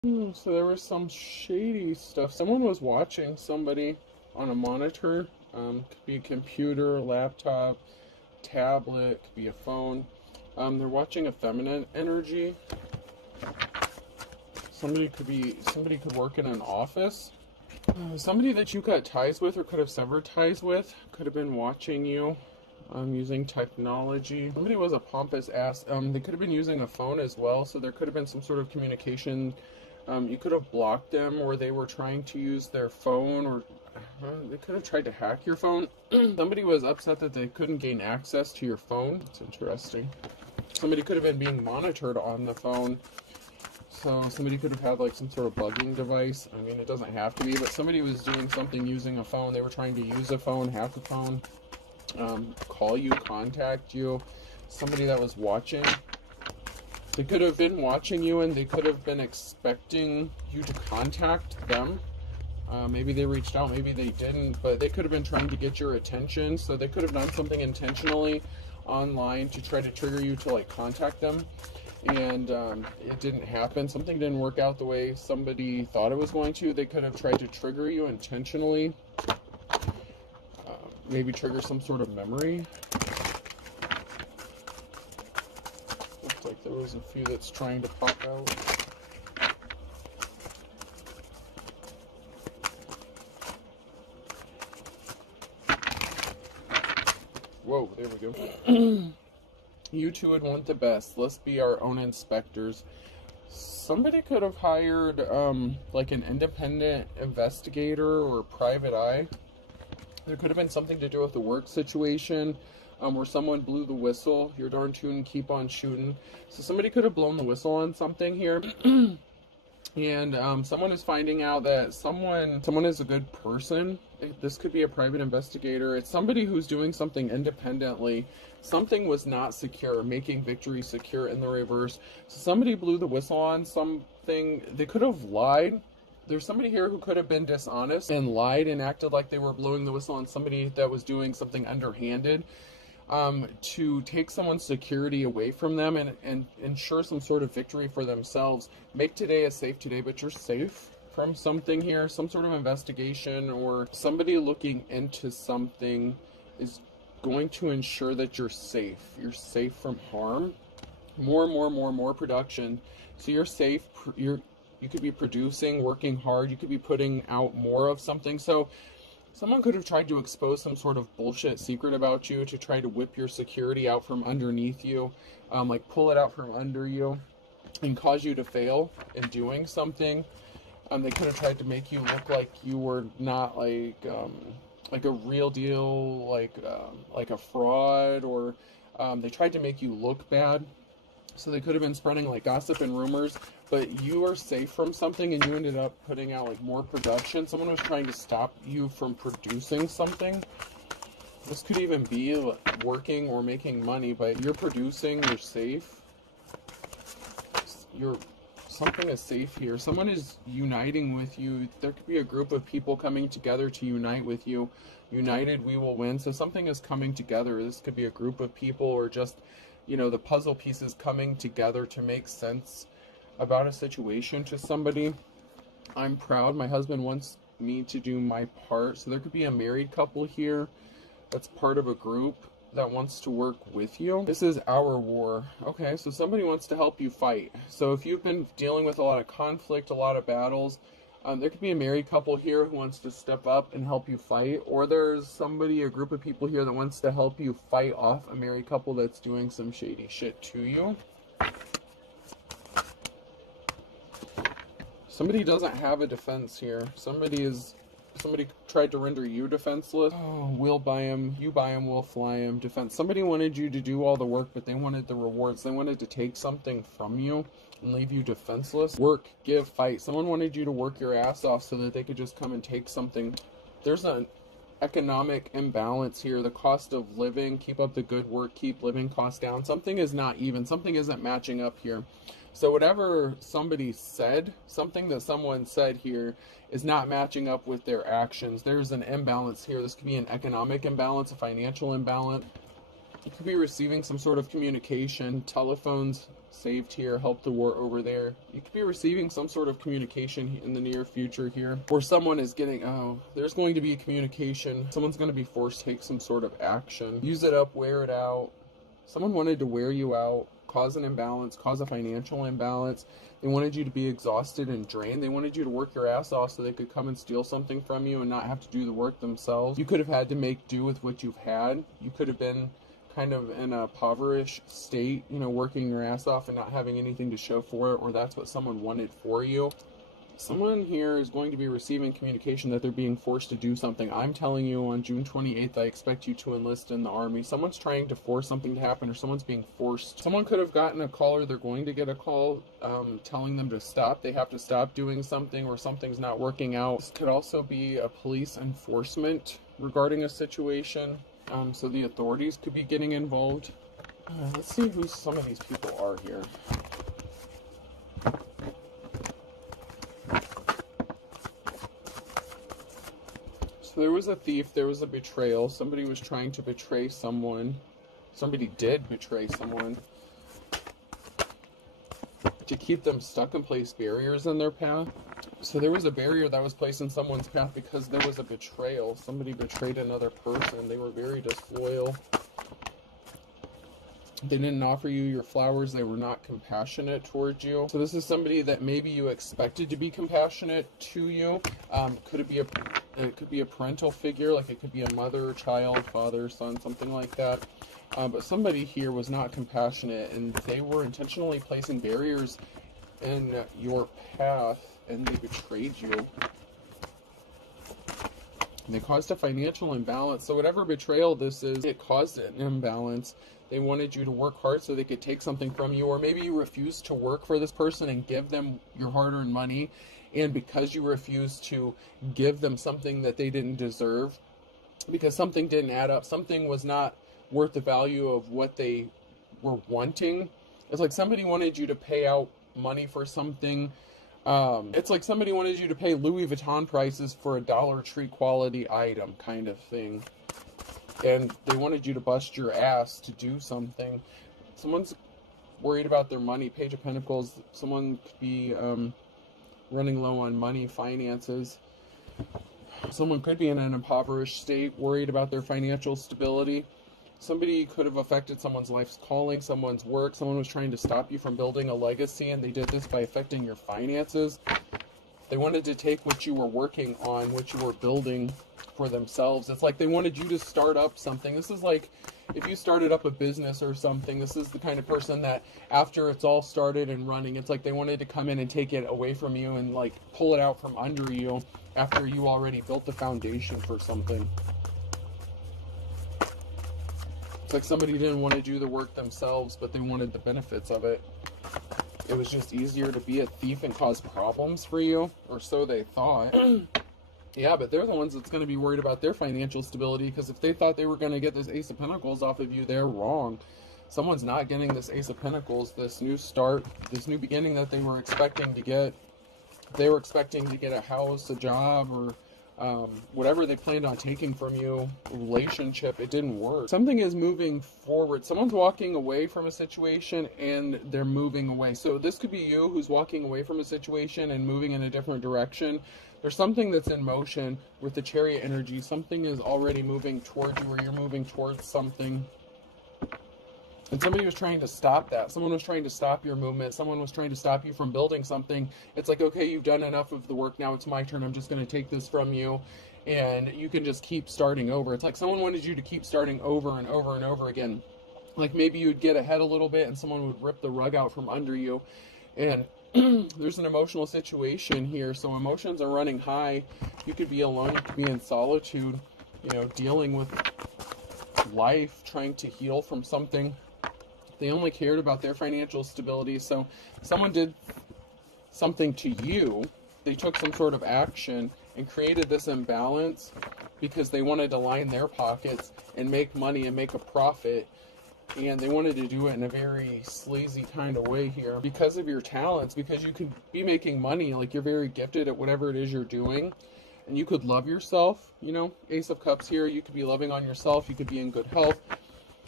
So there was some shady stuff. Someone was watching somebody on a monitor. Could be a computer, laptop, tablet, could be a phone. They're watching a feminine energy. Somebody could work in an office. Somebody that you cut ties with or could have severed ties with could have been watching you using technology. Somebody was a pompous ass. They could have been using a phone as well, so there could have been some sort of communication. You could have blocked them, or they were trying to use their phone, or they could have tried to hack your phone. Somebody was upset that they couldn't gain access to your phone. It's interesting. Somebody could have been being monitored on the phone. So somebody could have had like some sort of bugging device. I mean, it doesn't have to be, but somebody was doing something using a phone. They were trying to use a phone, hack a phone, call you, contact you. Somebody that was watching. They could have been watching you and they could have been expecting you to contact them. Maybe they reached out, maybe they didn't, but they could have been trying to get your attention. So they could have done something intentionally online to try to trigger you to like contact them. And it didn't happen. Something didn't work out the way somebody thought it was going to. They could have tried to trigger you intentionally. Maybe trigger some sort of memory. Looks like there was a few that's trying to pop out. Whoa, there we go. You two would want the best. Let's be our own inspectors. Somebody could have hired like an independent investigator or private eye. There could have been something to do with the work situation where someone blew the whistle. You're darn tootin', keep on shooting. So somebody could have blown the whistle on something here. And someone is finding out that someone is a good person. This could be a private investigator. It's somebody who's doing something independently. Something was not secure, making victory secure in the reverse. So somebody blew the whistle on something. They could have lied. There's somebody here who could have been dishonest and lied and acted like they were blowing the whistle on somebody that was doing something underhanded. To take someone's security away from them and ensure some sort of victory for themselves. Make today a safe today, but you're safe from something here, some sort of investigation, or somebody looking into something is going to ensure that you're safe. You're safe from harm. More production. So you're safe. You could be producing, working hard. You could be putting out more of something. So someone could have tried to expose some sort of bullshit secret about you to try to whip your security out from underneath you, like pull it out from under you and cause you to fail in doing something. They could have tried to make you look like you were not like a real deal, like a fraud, or they tried to make you look bad. So they could have been spreading like gossip and rumors, but you are safe from something and you ended up putting out like more production. Someone was trying to stop you from producing something. This could even be like working or making money, but you're producing, you're safe. Something is safe here. Someone is uniting with you. There could be a group of people coming together to unite with you. United, we will win. So something is coming together. This could be a group of people or just, the puzzle pieces coming together to make sense about a situation to somebody. I'm proud. My husband wants me to do my part. So there could be a married couple here that's part of a group that wants to work with you. This is our war. Okay, so somebody wants to help you fight. So if you've been dealing with a lot of conflict, a lot of battles, there could be a married couple here who wants to step up and help you fight, or there's somebody, a group of people here that wants to help you fight off a married couple that's doing some shady shit to you. Somebody doesn't have a defense here. Somebody tried to render you defenseless. Oh, we'll buy him, you buy him, we'll fly him. Defense. Somebody wanted you to do all the work, but they wanted the rewards. They wanted to take something from you and leave you defenseless. Work, give, fight. Someone wanted you to work your ass off so that they could just come and take something. There's an economic imbalance here. The cost of living, keep up the good work, keep living costs down. Something is not even. Something isn't matching up here. So whatever somebody said, something that someone said here is not matching up with their actions. There's an imbalance here. This could be an economic imbalance, a financial imbalance. You could be receiving some sort of communication, telephones, saved here, help the war over there. You could be receiving some sort of communication in the near future here, or someone is getting, there's going to be a communication. Someone's going to be forced to take some sort of action. Use it up, wear it out. Someone wanted to wear you out, cause an imbalance, cause a financial imbalance. They wanted you to be exhausted and drained. They wanted you to work your ass off so they could come and steal something from you and not have to do the work themselves. You could have had to make do with what you've had. You could have been kind of in a impoverished state, you know, working your ass off and not having anything to show for it, or that's what someone wanted for you. Someone here is going to be receiving communication that they're being forced to do something. I'm telling you, on June 28th, I expect you to enlist in the Army. Someone's trying to force something to happen, or someone's being forced. Someone could have gotten a call, or they're going to get a call telling them to stop. They have to stop doing something, or something's not working out. This could also be a police enforcement regarding a situation. So the authorities could be getting involved. Let's see who some of these people are here. So there was a thief, there was a betrayal. Somebody was trying to betray someone. Somebody did betray someone to keep them stuck and place barriers in their path. So there was a barrier that was placed in someone's path because there was a betrayal. Somebody betrayed another person. They were very disloyal. They didn't offer you your flowers. They were not compassionate towards you. So this is somebody that maybe you expected to be compassionate to you. It could be a parental figure, like it could be a mother, child, father, son, something like that. But somebody here was not compassionate, and they were intentionally placing barriers in your path, and they betrayed you. And they caused a financial imbalance. So whatever betrayal this is, it caused an imbalance. They wanted you to work hard so they could take something from you, or maybe you refused to work for this person and give them your hard-earned money, and because you refused to give them something that they didn't deserve, because something didn't add up, something was not worth the value of what they were wanting. It's like somebody wanted you to pay out money for something. It's like somebody wanted you to pay Louis Vuitton prices for a Dollar Tree quality item kind of thing. And they wanted you to bust your ass to do something. Someone's worried about their money. Page of Pentacles. Someone could be running low on money, finances. Someone could be in an impoverished state, worried about their financial stability. Somebody could have affected someone's life's calling, someone's work. Someone was trying to stop you from building a legacy, and they did this by affecting your finances. They wanted to take what you were working on, what you were building for themselves. It's like they wanted you to start up something. This is like if you started up a business or something. This is the kind of person that after it's all started and running, it's like they wanted to come in and take it away from you and like pull it out from under you after you already built the foundation for something. It's like somebody didn't want to do the work themselves, but they wanted the benefits of it. It was just easier to be a thief and cause problems for you, or so they thought. Yeah, but they're the ones that's going to be worried about their financial stability, because if they thought they were going to get this Ace of Pentacles off of you, they're wrong. Someone's not getting this Ace of Pentacles, this new start, this new beginning that they were expecting to get. They were expecting to get a house, a job, or whatever they planned on taking from you, a relationship. It didn't work. Something is moving forward. Someone's walking away from a situation and they're moving away. So this could be you who's walking away from a situation and moving in a different direction. There's something that's in motion with the Chariot energy. Something is already moving towards you, or you're moving towards something. And somebody was trying to stop that. Someone was trying to stop your movement. Someone was trying to stop you from building something. It's like, okay, you've done enough of the work. Now it's my turn. I'm just going to take this from you. And you can just keep starting over. It's like someone wanted you to keep starting over and over and over again. Like maybe you'd get ahead a little bit and someone would rip the rug out from under you. And there's an emotional situation here. So emotions are running high. You could be alone. You could be in solitude, you know, dealing with life, trying to heal from something. They only cared about their financial stability. So someone did something to you. They took some sort of action and created this imbalance because they wanted to line their pockets and make money and make a profit. And they wanted to do it in a very sleazy kind of way here because of your talents, because you could be making money. Like you're very gifted at whatever it is you're doing. And you could love yourself, you know, Ace of Cups here. You could be loving on yourself. You could be in good health.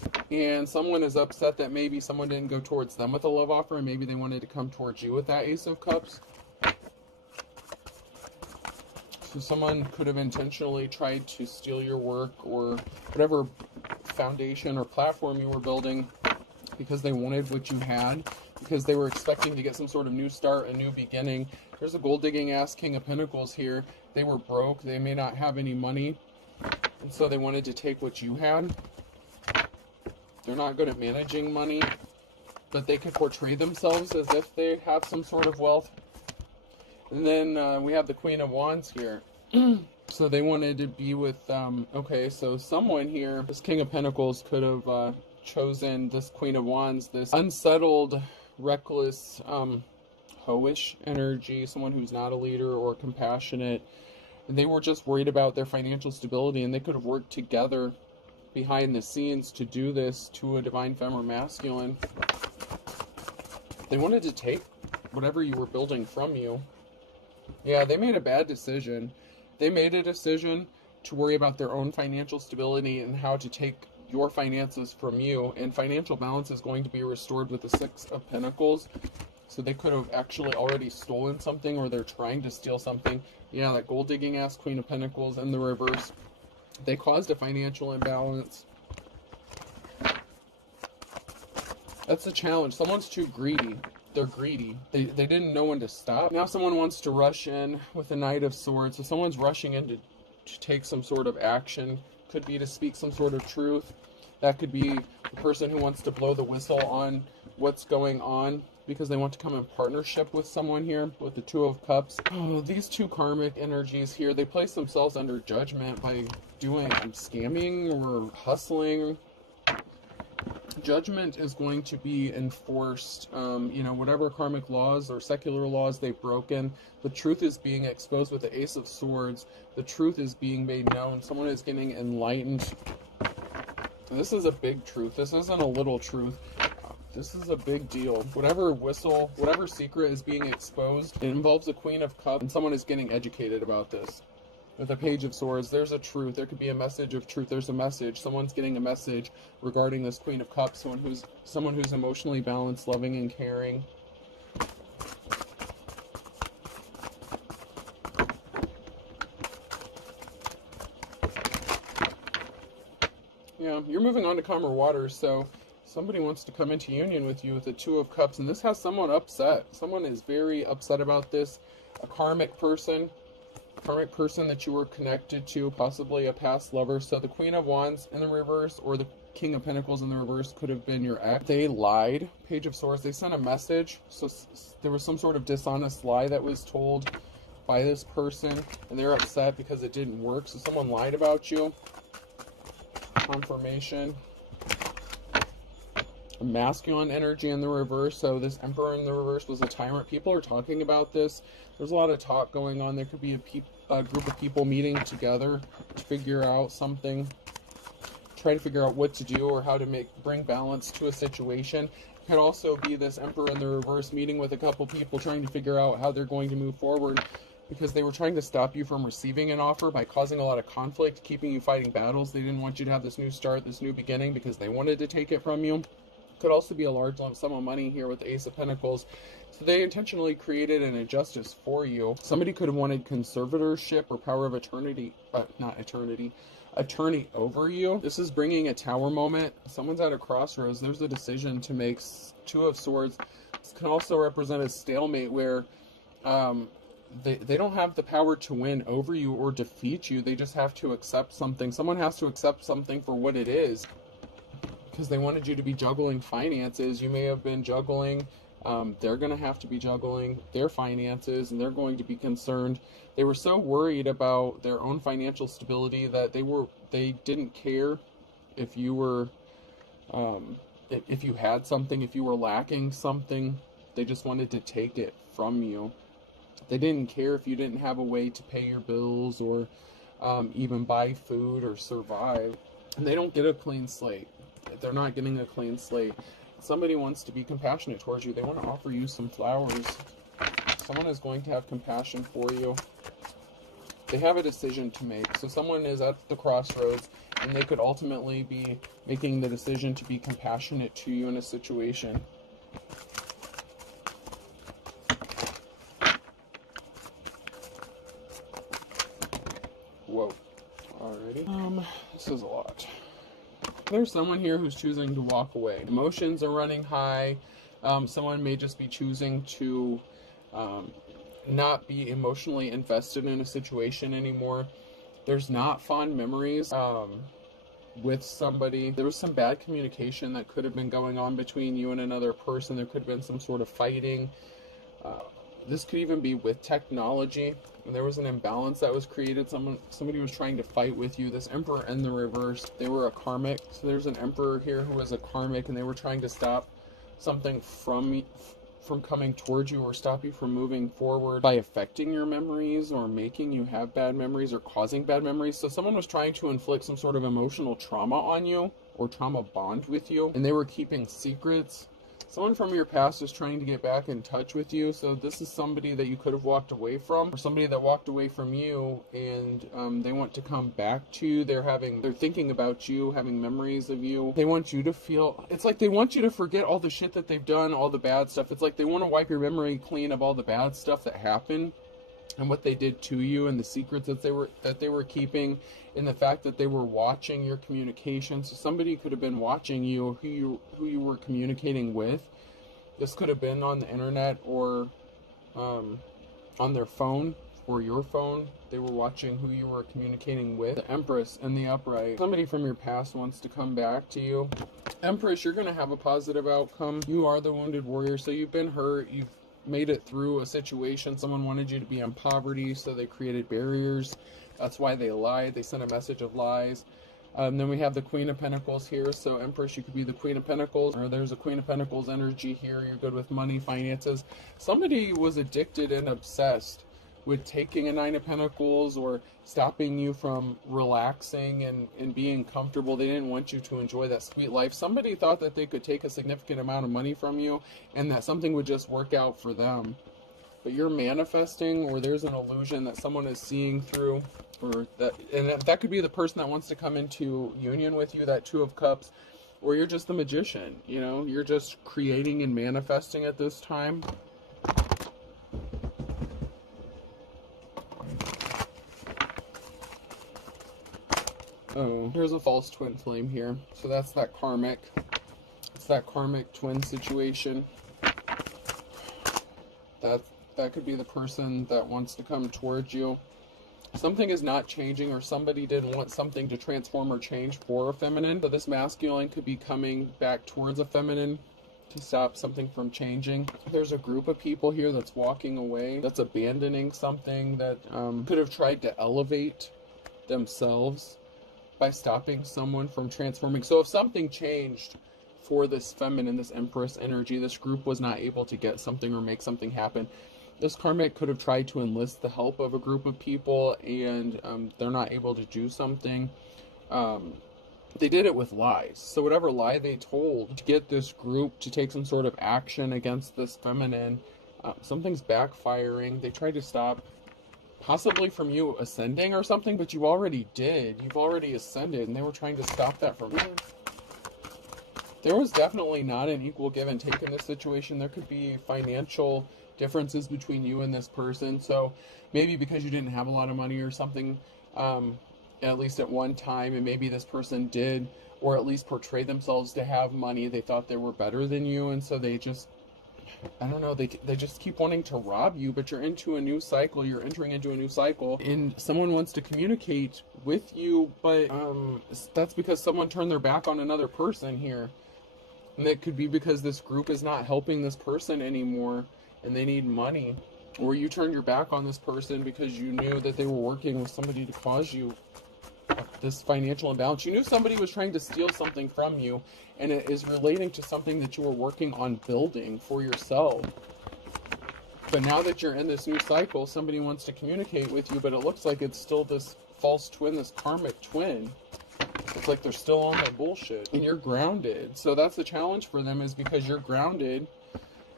And someone is upset that maybe someone didn't go towards them with a love offer, and maybe they wanted to come towards you with that Ace of Cups. So someone could have intentionally tried to steal your work or whatever foundation or platform you were building because they wanted what you had, because they were expecting to get some sort of new start, a new beginning. There's a gold-digging ass King of Pentacles here. They were broke. They may not have any money, and so they wanted to take what you had. They're not good at managing money, but they could portray themselves as if they have some sort of wealth. And then we have the Queen of Wands here. So they wanted to be with, okay, so someone here, this King of Pentacles could have chosen this Queen of Wands, this unsettled, reckless, hoish energy, someone who's not a leader or compassionate. And they were just worried about their financial stability, and they could have worked together behind the scenes to do this to a divine femme or masculine. They wanted to take whatever you were building from you. Yeah, they made a bad decision. They made a decision to worry about their own financial stability and how to take your finances from you. And financial balance is going to be restored with the Six of Pentacles. So they could have actually already stolen something, or they're trying to steal something. Yeah, that gold-digging ass Queen of Pentacles in the reverse. They caused a financial imbalance. That's a challenge. Someone's too greedy. They're greedy. They didn't know when to stop. Now someone wants to rush in with the Knight of Swords. So someone's rushing in to take some sort of action. Could be to speak some sort of truth. That could be the person who wants to blow the whistle on what's going on because they want to come in partnership with someone here with the Two of Cups. Oh, these two karmic energies here, they place themselves under judgment by doing scamming or hustling. Judgment is going to be enforced. Whatever karmic laws or secular laws they've broken, the truth is being exposed with the Ace of Swords. The truth is being made known. Someone is getting enlightened. This is a big truth. This isn't a little truth. This is a big deal. Whatever secret is being exposed, it involves the Queen of Cups, and someone is getting educated about this. With a Page of Swords, there's a truth. There could be a message of truth. There's a message. Someone's getting a message regarding this Queen of Cups. Someone who's emotionally balanced, loving, and caring. Yeah, you're moving on to calmer waters, so somebody wants to come into union with you with the Two of Cups, and this has someone upset. Someone is very upset about this. A karmic person that you were connected to, possibly a past lover. So the Queen of Wands in the reverse or the King of Pentacles in the reverse could have been your ex. They lied. Page of Swords, they sent a message. So there was some sort of dishonest lie that was told by this person, and they're upset because it didn't work. So someone lied about you. Confirmation. A masculine energy in the reverse. So this Emperor in the reverse was a tyrant. People are talking about this. There's a lot of talk going on. There could be a group of people meeting together to figure out something, try to figure out what to do or how to bring balance to a situation. It could also be this Emperor in the reverse meeting with a couple people trying to figure out how they're going to move forward, because they were trying to stop you from receiving an offer by causing a lot of conflict, keeping you fighting battles. They didn't want you to have this new start, this new beginning, because they wanted to take it from you. Could also be a large lump sum of money here with the Ace of Pentacles. So they intentionally created an injustice for you. Somebody could have wanted conservatorship or power of attorney over you. This is bringing a Tower moment. Someone's at a crossroads. There's a decision to make. Two of Swords. This can also represent a stalemate where they don't have the power to win over you or defeat you. They just have to accept something. Someone has to accept something for what it is, because they wanted you to be juggling finances. You may have been juggling. They're going to have to be juggling their finances, and they're going to be concerned. They were so worried about their own financial stability that they didn't care if you were, if you had something, if you were lacking something. They just wanted to take it from you. They didn't care if you didn't have a way to pay your bills or even buy food or survive. And they don't get a clean slate. They're not getting a clean slate. Somebody wants to be compassionate towards you. They want to offer you some flowers. Someone is going to have compassion for you. They have a decision to make. So someone is at the crossroads, and they could ultimately be making the decision to be compassionate to you in a situation. Whoa. Alrighty. This is a lot. There's someone here who's choosing to walk away. Emotions are running high. Someone may just be choosing to not be emotionally invested in a situation anymore. There's not fond memories with somebody. There was some bad communication that could have been going on between you and another person. There could have been some sort of fighting. This could even be with technology. And there was an imbalance that was created. Somebody was trying to fight with you. This Emperor in the reverse, they were a karmic. So there's an Emperor here who was a karmic, and they were trying to stop something from coming towards you, or stop you from moving forward by affecting your memories, or making you have bad memories, or causing bad memories. So someone was trying to inflict some sort of emotional trauma on you, or trauma bond with you, and they were keeping secrets. Someone from your past is trying to get back in touch with you. So this is somebody that you could have walked away from, or somebody that walked away from you, and they want to come back to you. They're thinking about you, having memories of you. They want you to feel, it's like they want you to forget all the shit that they've done, all the bad stuff. It's like they want to wipe your memory clean of all the bad stuff that happened, and what they did to you, and the secrets that they were keeping, and the fact that they were watching your communication. So somebody could have been watching you, who you were communicating with. This could have been on the internet, or on their phone, or your phone. They were watching who you were communicating with. The Empress in the upright. Somebody from your past wants to come back to you. Empress, you're going to have a positive outcome. You are the wounded warrior, so you've been hurt. You've made it through a situation. Someone wanted you to be in poverty, so they created barriers. That's why they lied. They sent a message of lies. Then we have the Queen of Pentacles here. So Empress, you could be the Queen of Pentacles, or there's a Queen of Pentacles energy here. You're good with money, finances. Somebody was addicted and obsessed with taking a Nine of Pentacles, or stopping you from relaxing and being comfortable. They didn't want you to enjoy that sweet life. Somebody thought that they could take a significant amount of money from you, and that something would just work out for them. But you're manifesting, or there's an illusion that someone is seeing through, or that could be the person that wants to come into union with you, that Two of Cups, or you're just the magician, you know, you're just creating and manifesting at this time. Oh, here's a false twin flame here. So that's that karmic. It's that karmic twin situation. That could be the person that wants to come towards you. Something is not changing, or somebody didn't want something to transform or change for a feminine. So this masculine could be coming back towards a feminine to stop something from changing. There's a group of people here that's walking away, that's abandoning something, that could have tried to elevate themselves by stopping someone from transforming. So if something changed for this feminine, this Empress energy, this group was not able to get something or make something happen. This karmic could have tried to enlist the help of a group of people, and they're not able to do something. They did it with lies. So whatever lie they told to get this group to take some sort of action against this feminine, something's backfiring. They tried to stop, possibly from you ascending or something, but you already did. You've already ascended, and they were trying to stop that from you. There was definitely not an equal give and take in this situation. There could be financial differences between you and this person. So maybe because you didn't have a lot of money or something, at least at one time, and maybe this person did, or at least portray themselves to have money. They thought they were better than you, and so they just, I don't know, they just keep wanting to rob you. But you're into a new cycle. You're entering into a new cycle, and someone wants to communicate with you, but that's because someone turned their back on another person here. And it could be because this group is not helping this person anymore, and they need money. Or you turned your back on this person because you knew that they were working with somebody to cause you this financial imbalance. You knew somebody was trying to steal something from you, and it is relating to something that you were working on building for yourself. But now that you're in this new cycle, somebody wants to communicate with you, but it looks like it's still this false twin, this karmic twin. It's like they're still on that bullshit, and you're grounded. So that's the challenge for them, is because you're grounded,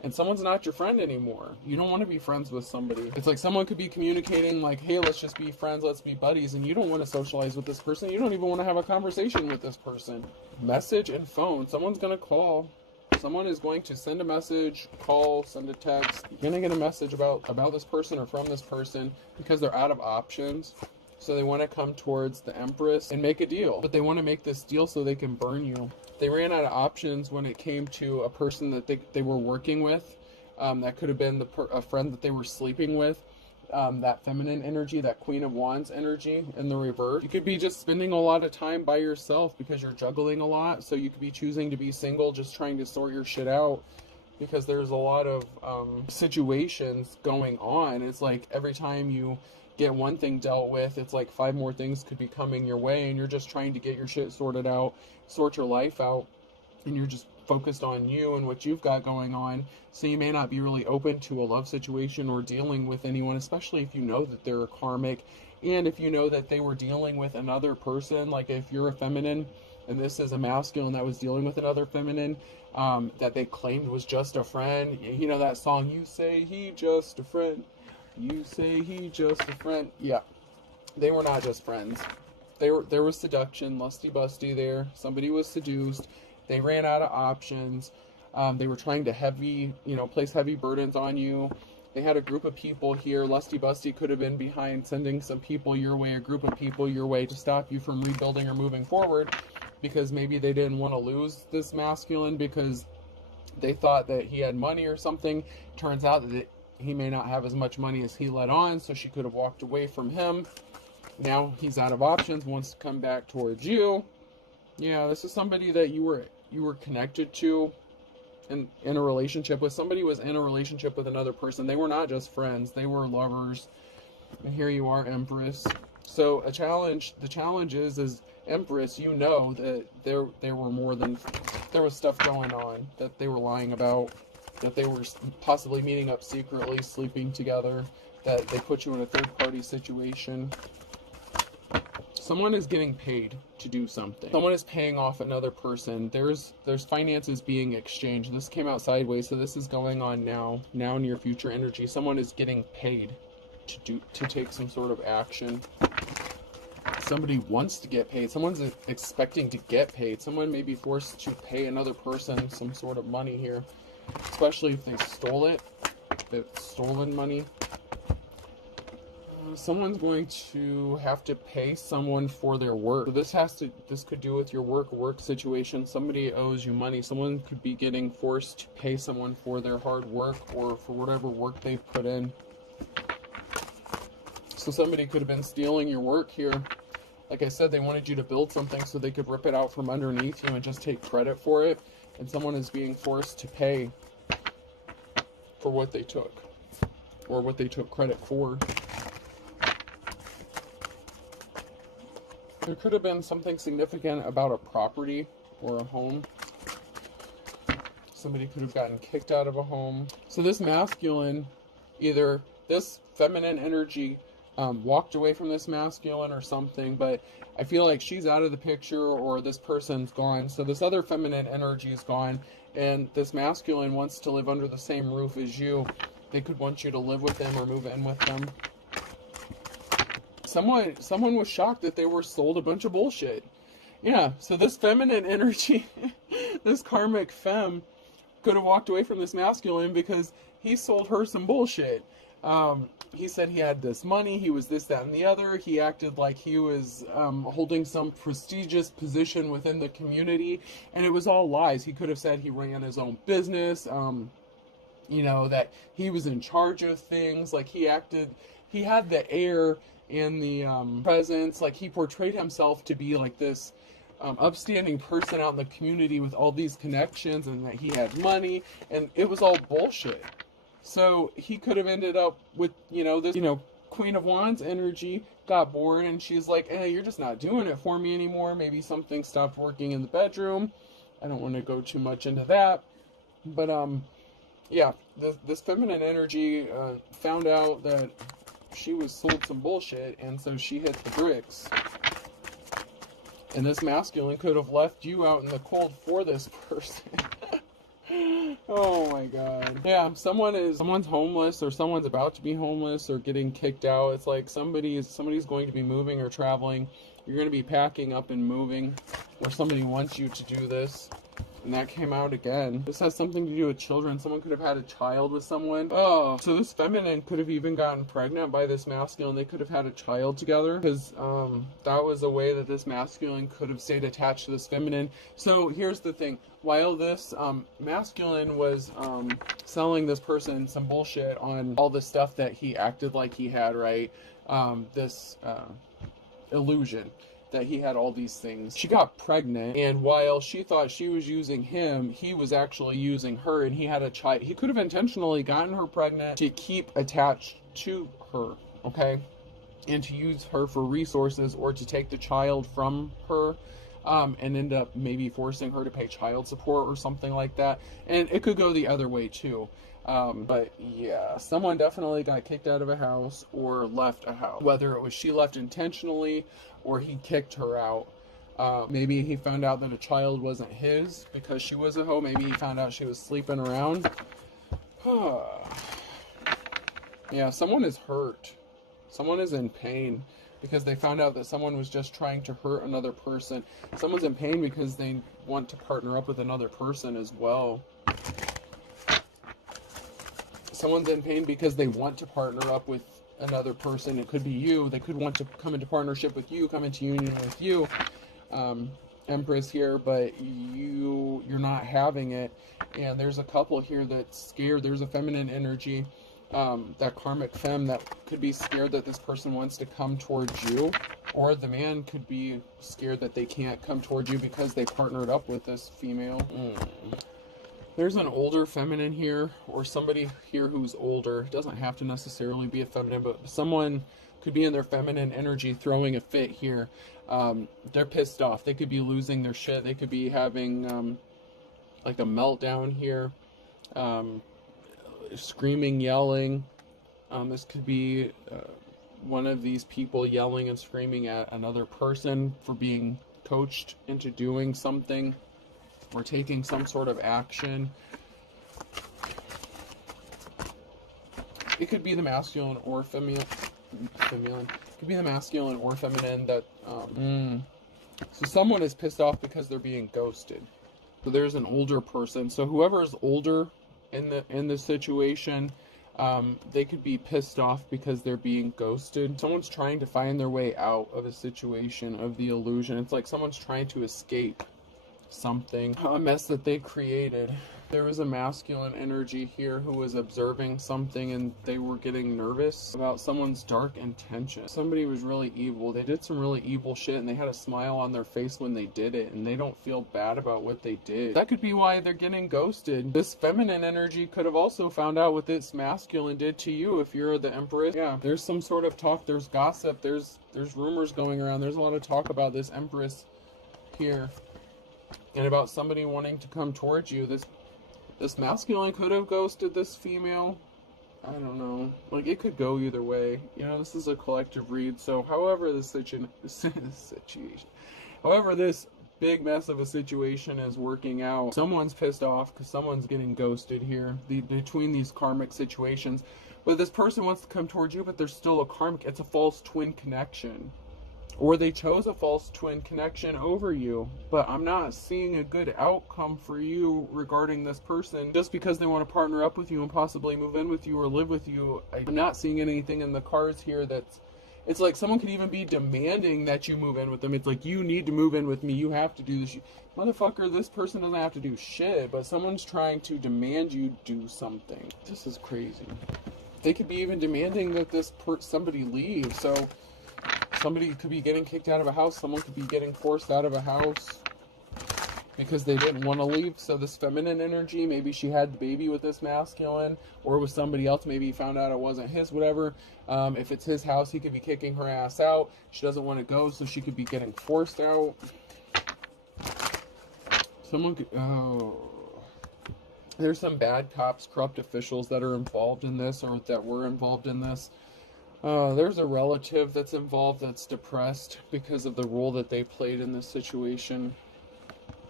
and someone's not your friend anymore. You don't want to be friends with somebody. It's like someone could be communicating like, hey, let's just be friends, let's be buddies, and you don't want to socialize with this person. You don't even want to have a conversation with this person. Message and phone. Someone's going to call. Someone is going to send a message, call, send a text. You're going to get a message about this person or from this person because they're out of options. So they want to come towards the Empress and make a deal. But they want to make this deal so they can burn you. They ran out of options when it came to a person that they were working with. That could have been a friend that they were sleeping with. That feminine energy, that Queen of Wands energy in the reverse. You could be just spending a lot of time by yourself because you're juggling a lot. So you could be choosing to be single, just trying to sort your shit out. Because there's a lot of situations going on. It's like every time you get one thing dealt with, it's like 5 more things could be coming your way, and you're just trying to get your shit sorted out, sort your life out, and you're just focused on you and what you've got going on. So you may not be really open to a love situation or dealing with anyone, especially if you know that they're a karmic, and if you know that they were dealing with another person. Like if you're a feminine and this is a masculine that was dealing with another feminine, that they claimed was just a friend. You know that song, you say he just a friend, you say he just a friend. Yeah, they were not just friends. There was seduction, lusty busty there. Somebody was seduced. They ran out of options. They were trying to place heavy burdens on you. They had a group of people here. Lusty busty could have been behind sending some people your way, a group of people your way to stop you from rebuilding or moving forward, because maybe they didn't want to lose this masculine because they thought that he had money or something. Turns out that he may not have as much money as he let on, so she could have walked away from him. Now he's out of options, wants to come back towards you. Yeah, this is somebody that you were connected to in a relationship with. Somebody was in a relationship with another person. They were not just friends, they were lovers. And here you are, Empress. So the challenge is Empress, you know that there were more than, there was stuff going on that they were lying about, that they were possibly meeting up secretly, sleeping together, that they put you in a third-party situation. Someone is getting paid to do something. Someone is paying off another person. There's finances being exchanged. This came out sideways, so this is going on now near future energy. Someone is getting paid to take some sort of action. Somebody wants to get paid. Someone's expecting to get paid. Someone may be forced to pay another person some sort of money here, especially if they stole it. If it's stolen money. Someone's going to have to pay someone for their work. So this could do with your work situation. Somebody owes you money. Someone could be getting forced to pay someone for their hard work or for whatever work they put in. So somebody could have been stealing your work here. Like I said, they wanted you to build something so they could rip it out from underneath you and just take credit for it. And someone is being forced to pay for what they took, or what they took credit for. There could have been something significant about a property or a home. Somebody could have gotten kicked out of a home. So this masculine, either this feminine energy walked away from this masculine or something, but I feel like she's out of the picture or this person's gone. So this other feminine energy is gone, and this masculine wants to live under the same roof as you. They could want you to live with them or move in with them. Someone was shocked that they were sold a bunch of bullshit. Yeah, so this feminine energy, this karmic femme, could have walked away from this masculine because he sold her some bullshit. He said he had this money, he was this, that, and the other. He acted like he was holding some prestigious position within the community, and it was all lies. He could have said he ran his own business, that he was in charge of things. Like he had the air and the presence, like he portrayed himself to be like this upstanding person out in the community with all these connections, and that he had money, and it was all bullshit. So he could have ended up with, this, Queen of Wands energy, got bored, and she's like, hey, you're just not doing it for me anymore. Maybe something stopped working in the bedroom. I don't want to go too much into that. But, yeah, this feminine energy found out that she was sold some bullshit, and so she hit the bricks. And this masculine could have left you out in the cold for this person. Oh my god. Yeah, someone's homeless, or someone's about to be homeless, or getting kicked out. It's like somebody's going to be moving or traveling. You're going to be packing up and moving, or somebody wants you to do this. And that came out again. This has something to do with children. Someone could have had a child with someone. Oh, so this feminine could have even gotten pregnant by this masculine. They could have had a child together, because that was a way that this masculine could have stayed attached to this feminine. So here's the thing. While this masculine was selling this person some bullshit on all the stuff that he acted like he had, right? This illusion that he had all these things. She got pregnant, and while she thought she was using him, he was actually using her, and he had a child. He could have intentionally gotten her pregnant to keep attached to her, okay? And to use her for resources, or to take the child from her, and end up maybe forcing her to pay child support or something like that. And it could go the other way too. But yeah, someone definitely got kicked out of a house or left a house. Whether it was she left intentionally or he kicked her out. Maybe he found out that a child wasn't his because she was a hoe. Maybe he found out she was sleeping around. Yeah, someone is hurt. Someone is in pain because they found out that someone was just trying to hurt another person. Someone's in pain because they want to partner up with another person as well. Someone's in pain because they want to partner up with another person. It could be you. They could want to come into partnership with you, come into union with you, Empress here, but you're not having it. And there's a couple here that's scared. There's a feminine energy, that karmic femme, that could be scared that this person wants to come towards you, or the man could be scared that they can't come towards you because they partnered up with this female. There's an older feminine here, or somebody here who's older. It doesn't have to necessarily be a feminine, but someone could be in their feminine energy throwing a fit here. They're pissed off. They could be losing their shit. They could be having like a meltdown here. Screaming, yelling. This could be one of these people yelling and screaming at another person for being coached into doing something, or taking some sort of action. It could be the masculine or feminine. It could be the masculine or feminine that so someone is pissed off because they're being ghosted. So there's an older person. So whoever is older in the situation, they could be pissed off because they're being ghosted. Someone's trying to find their way out of a situation of the illusion. It's like someone's trying to escape something, a mess that they created. There was a masculine energy here who was observing something, and they were getting nervous about someone's dark intention. Somebody was really evil. They did some really evil shit, and they had a smile on their face when they did it, and they don't feel bad about what they did. That could be why they're getting ghosted. This feminine energy could have also found out what this masculine did to you if you're the Empress. Yeah, there's some sort of talk, there's gossip, there's rumors going around. There's a lot of talk about this Empress here, and about somebody wanting to come towards you. This masculine could have ghosted this female. I don't know. Like, it could go either way. You know, this is a collective read. So, however this however this big mess of a situation is working out, someone's pissed off because someone's getting ghosted here between these karmic situations. But this person wants to come towards you, but there's still a karmic. It's a false twin connection. Or they chose a false twin connection over you. But I'm not seeing a good outcome for you regarding this person. Just because they want to partner up with you and possibly move in with you or live with you, I'm not seeing anything in the cards here that's... It's like someone could even be demanding that you move in with them. It's like, you need to move in with me. You have to do this. Motherfucker, this person doesn't have to do shit. But someone's trying to demand you do something. This is crazy. They could be even demanding that somebody leave. So... somebody could be getting kicked out of a house. Someone could be getting forced out of a house because they didn't want to leave. So this feminine energy, maybe she had the baby with this masculine, or with somebody else. Maybe he found out it wasn't his, whatever. If it's his house, he could be kicking her ass out. She doesn't want to go, so she could be getting forced out. Someone could... Oh... There's some bad cops, corrupt officials that are involved in this, or that were involved in this. There's a relative that's involved that's depressed because of the role that they played in this situation.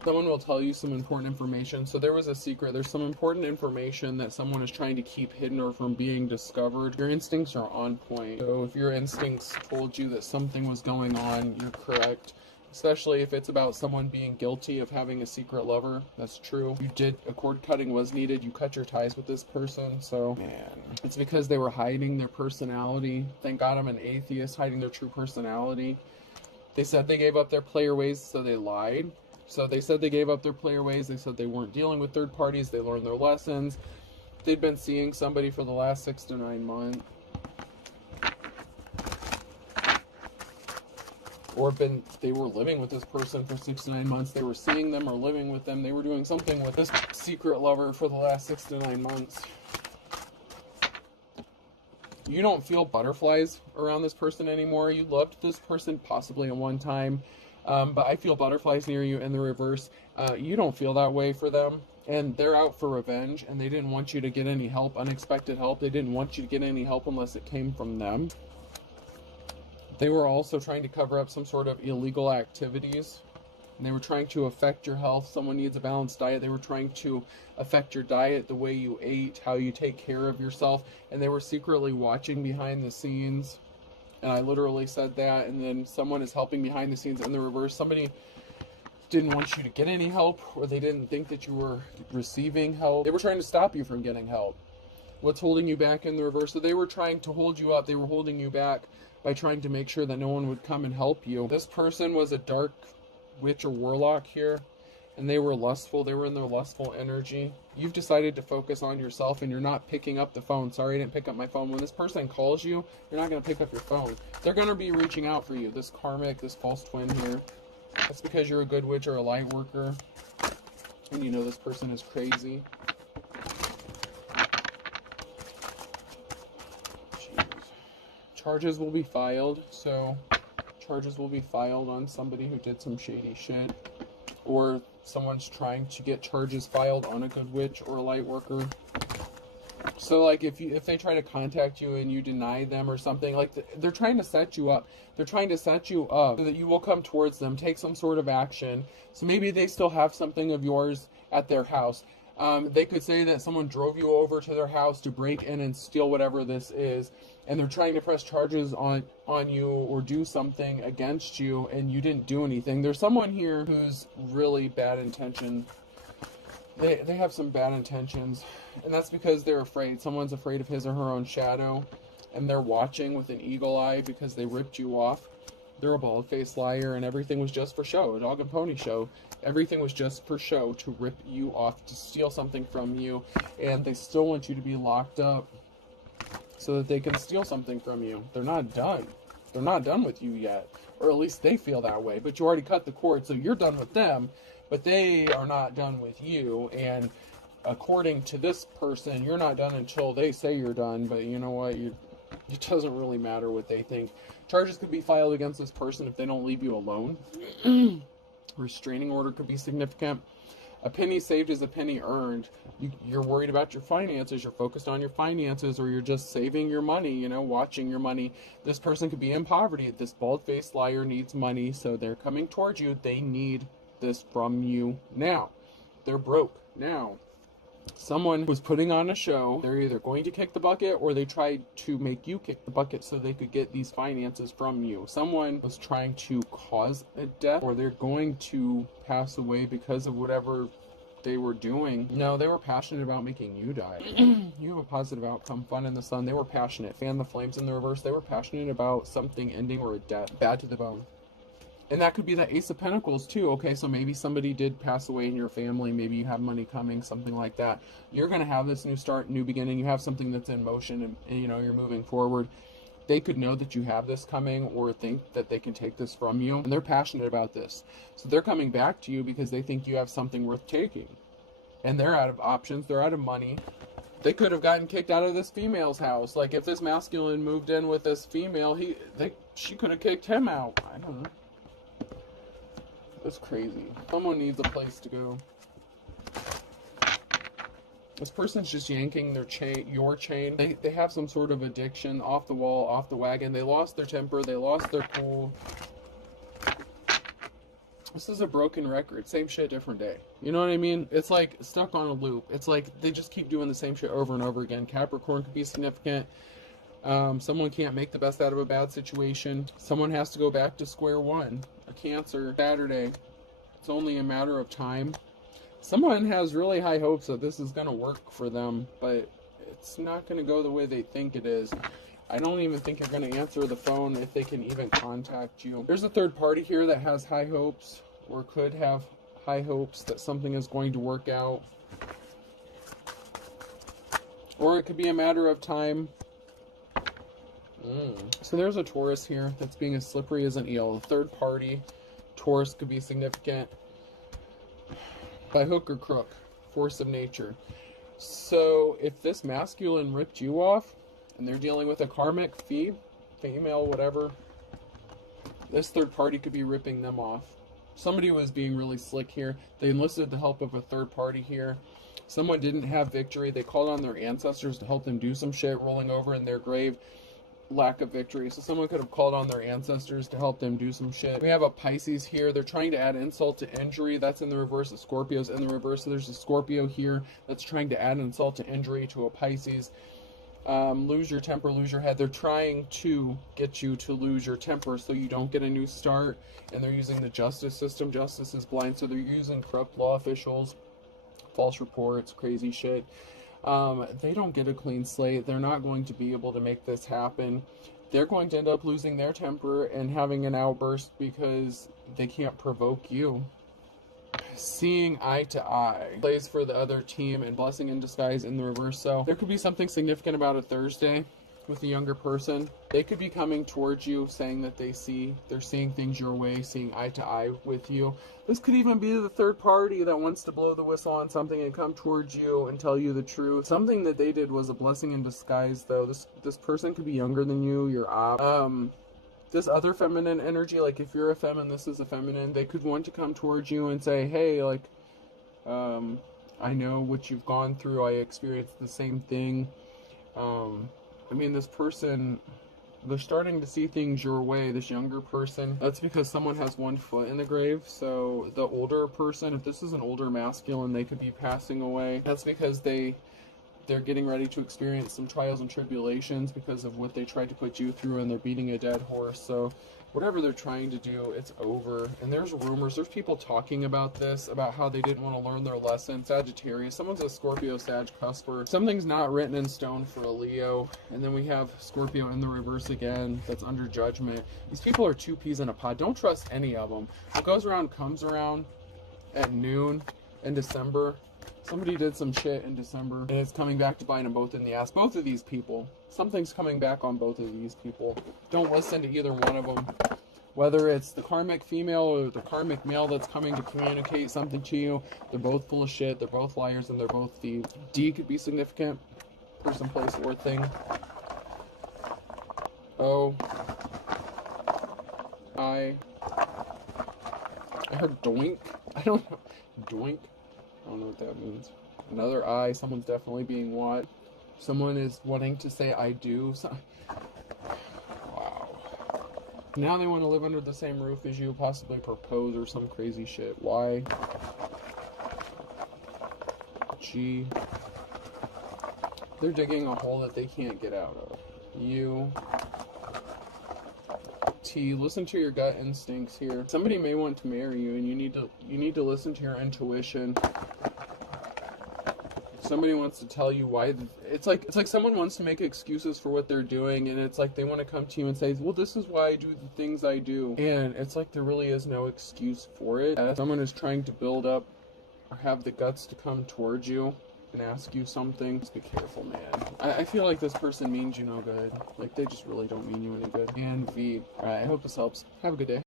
Someone will tell you some important information. So there was a secret. There's some important information that someone is trying to keep hidden or from being discovered. Your instincts are on point. So if your instincts told you that something was going on, you're correct. Especially if it's about someone being guilty of having a secret lover. That's true. You did, a cord cutting was needed. You cut your ties with this person. So, man, it's because they were hiding their personality. Thank God I'm an atheist, hiding their true personality. They said they gave up their player ways, so they lied. So they said they gave up their player ways. They said they weren't dealing with third parties. They learned their lessons. They'd been seeing somebody for the last 6 to 9 months. Or they were living with this person for 6 to 9 months. They were seeing them or living with them. They were doing something with this secret lover for the last 6 to 9 months. You don't feel butterflies around this person anymore. You loved this person possibly at one time. But I feel butterflies near you in the reverse. You don't feel that way for them. And they're out for revenge. And they didn't want you to get any help, unexpected help. They didn't want you to get any help unless it came from them. They were also trying to cover up some sort of illegal activities. And they were trying to affect your health. Someone needs a balanced diet. They were trying to affect your diet, the way you ate, how you take care of yourself. And they were secretly watching behind the scenes. And I literally said that, and then someone is helping behind the scenes in the reverse. Somebody didn't want you to get any help, or they didn't think that you were receiving help. They were trying to stop you from getting help. What's holding you back in the reverse? So they were trying to hold you up. They were holding you back by trying to make sure that no one would come and help you. This person was a dark witch or warlock here, and they were lustful. They were in their lustful energy. You've decided to focus on yourself, and you're not picking up the phone. Sorry, I didn't pick up my phone. When this person calls you, you're not going to pick up your phone. They're going to be reaching out for you. This karmic, this false twin here. That's because you're a good witch or a light worker, and you know this person is crazy. Jeez. Charges will be filed. So charges will be filed on somebody who did some shady shit, or someone's trying to get charges filed on a good witch or a light worker. So like if they try to contact you and you deny them or something, like they're trying to set you up. They're trying to set you up so that you will come towards them, take some sort of action. So maybe they still have something of yours at their house. They could say that someone drove you over to their house to break in and steal whatever this is, and they're trying to press charges on you or do something against you, and you didn't do anything. There's someone here who's really bad intention. They have some bad intentions, and that's because they're afraid. Someone's afraid of his or her own shadow, and they're watching with an eagle eye because they ripped you off. They're a bald-faced liar, and everything was just for show, a dog and pony show. Everything was just for show, to rip you off, to steal something from you, and they still want you to be locked up so that they can steal something from you. They're not done. They're not done with you yet, or at least they feel that way, but you already cut the cord, so you're done with them, but they are not done with you, and according to this person, you're not done until they say you're done, but you know what, it doesn't really matter what they think. Charges could be filed against this person if they don't leave you alone. Restraining order could be significant. A penny saved is a penny earned. You're worried about your finances, you're focused on your finances, or you're just saving your money, watching your money. This person could be in poverty. This bald-faced liar needs money, so they're coming towards you. They need this from you now. They're broke now. Someone was putting on a show. They're either going to kick the bucket, or they tried to make you kick the bucket so they could get these finances from you. Someone was trying to cause a death, or they're going to pass away because of whatever they were doing. No, they were passionate about making you die. You have a positive outcome, fun in the sun. They were passionate. Fan the flames in the reverse. They were passionate about something ending or a death. Bad to the bone. And that could be the Ace of Pentacles too. Okay, so maybe somebody did pass away in your family. Maybe you have money coming, something like that. You're going to have this new start, new beginning. You have something that's in motion, and you're moving forward. They could know that you have this coming, or think that they can take this from you. And they're passionate about this. So they're coming back to you because they think you have something worth taking. And they're out of options. They're out of money. They could have gotten kicked out of this female's house. Like if this masculine moved in with this female, she could have kicked him out. I don't know. That's crazy. Someone needs a place to go. This person's just yanking your chain. They have some sort of addiction, off the wall, off the wagon. They lost their temper. They lost their cool. This is a broken record. Same shit, different day. You know what I mean? It's like stuck on a loop. It's like they just keep doing the same shit over and over again. Capricorn could be significant. Someone can't make the best out of a bad situation. Someone has to go back to square one. A Cancer, Saturday. It's only a matter of time. Someone has really high hopes that this is going to work for them, but it's not going to go the way they think it is. I don't even think you're going to answer the phone if they can even contact you. There's a third party here that has high hopes, or could have high hopes that something is going to work out. Or it could be a matter of time. So there's a Taurus here that's being as slippery as an eel. The third party, Taurus, could be significant by hook or crook, force of nature. So if this masculine ripped you off, and they're dealing with a karmic female, whatever, this third party could be ripping them off. Somebody was being really slick here. They enlisted the help of a third party here. Someone didn't have victory. They called on their ancestors to help them do some shit, rolling over in their grave. Lack of victory. So someone could have called on their ancestors to help them do some shit. We have a Pisces here. They're trying to add insult to injury. That's in the reverse. The Scorpio's in the reverse. So there's a Scorpio here that's trying to add insult to injury to a Pisces. Lose your temper, lose your head. They're trying to get you to lose your temper so you don't get a new start. And they're using the justice system. Justice is blind. So they're using corrupt law officials, false reports, crazy shit. They don't get a clean slate. They're not going to be able to make this happen. They're going to end up losing their temper and having an outburst because they can't provoke you. Seeing eye to eye plays for the other team, and blessing in disguise in the reverse. So there could be something significant about a Thursday with a younger person. They could be coming towards you saying that they're seeing things your way, seeing eye to eye with you. This could even be the third party that wants to blow the whistle on something and come towards you and tell you the truth. Something that they did was a blessing in disguise, though. This person could be younger than you, this other feminine energy, like if you're a feminine, this is a feminine, they could want to come towards you and say, hey, like, I know what you've gone through, I experienced the same thing. I mean, this person, they're starting to see things your way, this younger person. That's because someone has one foot in the grave. So the older person, if this is an older masculine, they could be passing away. That's because they're getting ready to experience some trials and tribulations because of what they tried to put you through, and they're beating a dead horse. So whatever they're trying to do, it's over. And there's rumors, there's people talking about this, about how they didn't want to learn their lesson. Sagittarius, someone's a Scorpio, Sag, cusper. Something's not written in stone for a Leo. And then we have Scorpio in the reverse again, that's under judgment. These people are two peas in a pod. Don't trust any of them. What goes around comes around. At noon in December, somebody did some shit in December, and it's coming back to bite them both in the ass. Both of these people. Something's coming back on both of these people. Don't listen to either one of them. Whether it's the karmic female or the karmic male that's coming to communicate something to you, they're both full of shit, they're both liars, and they're both thieves. D could be significant. Person, place, or thing. O. I heard doink. I don't know. Doink. I don't know what that means. Another I. Someone's definitely being watched. Someone is wanting to say I do. Wow. Now they want to live under the same roof as you, possibly propose or some crazy shit. Y. G. They're digging a hole that they can't get out of. U. T. Listen to your gut instincts here. Somebody may want to marry you, and you need to listen to your intuition. Somebody wants to tell you why. It's like someone wants to make excuses for what they're doing, and it's like they want to come to you and say, well, this is why I do the things I do. And it's like there really is no excuse for it. Someone is trying to build up or have the guts to come towards you and ask you something. Just be careful, man. I feel like this person means you no good. Like, they just really don't mean you any good. And V. Alright, I hope this helps. Have a good day.